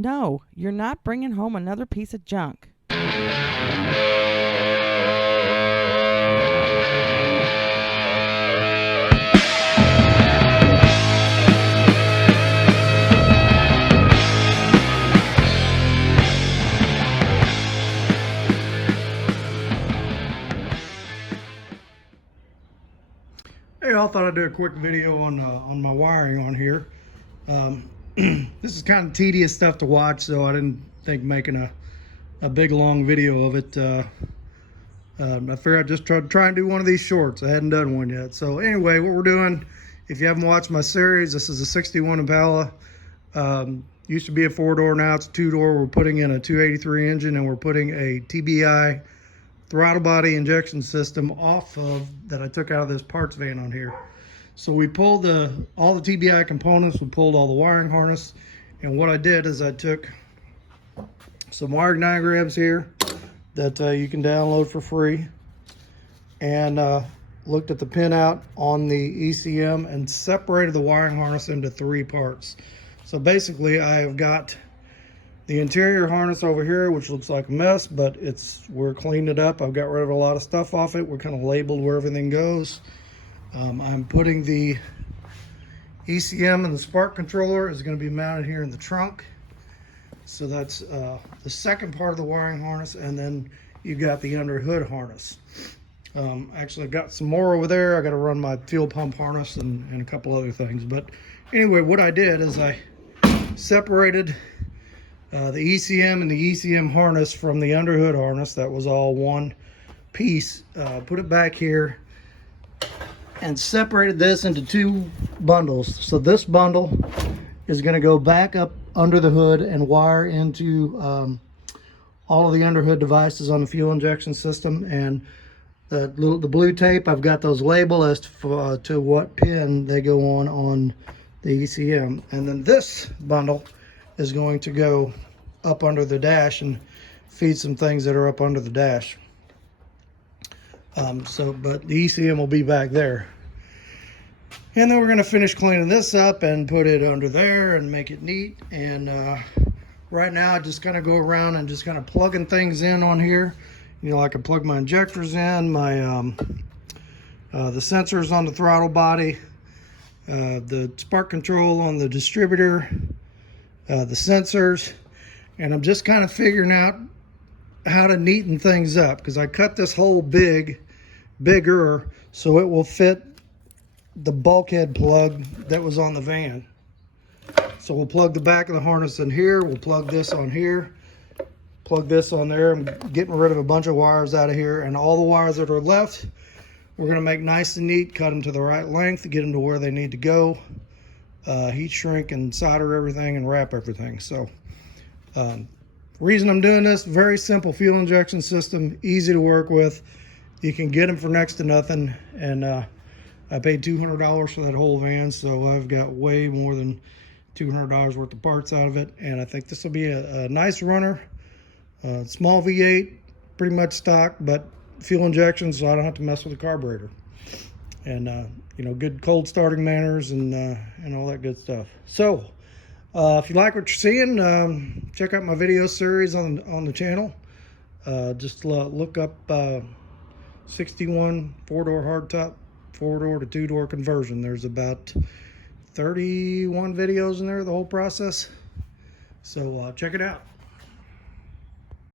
No, you're not bringing home another piece of junk. Hey, I thought I'd do a quick video on my wiring on here. This is kind of tedious stuff to watch, so I didn't think making a big long video of it. I figured I'd just try and do one of these shorts. I hadn't done one yet. So anyway, what we're doing, if you haven't watched my series, this is a 61 Impala. Used to be a 4-door, now it's a 2-door. We're putting in a 283 engine, and we're putting a TBI throttle body injection system off of that I took out of this parts van on here. So we pulled all the TBI components, we pulled all the wiring harness, and what I did is I took some wiring diagrams here that you can download for free, and looked at the pinout on the ECM and separated the wiring harness into 3 parts. So basically I have got the interior harness over here, which looks like a mess, but we're cleaning it up. I've got rid of a lot of stuff off it. We're kind of labeled where everything goes. I'm putting the ECM and the spark controller is going to be mounted here in the trunk. So that's the second part of the wiring harness, and then you got the under hood harness. Actually, I've got some more over there. I got to run my fuel pump harness and a couple other things. But anyway, what I did is I separated the ECM and the ECM harness from the underhood harness. That was all one piece. Put it back here and separated this into 2 bundles. So this bundle is going to go back up under the hood and wire into all of the underhood devices on the fuel injection system. And the blue tape, I've got those labeled as to what pin they go on the ECM. And then this bundle is going to go up under the dash and feed some things that are up under the dash. But the ECM will be back there. And then we're going to finish cleaning this up and put it under there and make it neat. And right now I just kind of go around and just kind of plugging things in on here. You know, I can plug my injectors in, my the sensors on the throttle body, the spark control on the distributor, the sensors, and I'm just kind of figuring out how to neaten things up, because I cut this hole bigger so it will fit the bulkhead plug that was on the van. So we'll plug the back of the harness in here, we'll plug this on here, plug this on there. I'm getting rid of a bunch of wires out of here, and all the wires that are left we're going to make nice and neat, cut them to the right length, get them to where they need to go, heat shrink and solder everything and wrap everything. So reason I'm doing this, very simple fuel injection system, easy to work with. You can get them for next to nothing, and I paid $200 for that whole van, so I've got way more than $200 worth of parts out of it. And I think this will be a nice runner. Small V8, pretty much stock, but fuel injection, so I don't have to mess with the carburetor. And you know, good cold starting manners and all that good stuff. So if you like what you're seeing, check out my video series on the channel. Just look up 61 4-door hardtop 4-door to 2-door conversion. There's about 31 videos in there, the whole process. So check it out.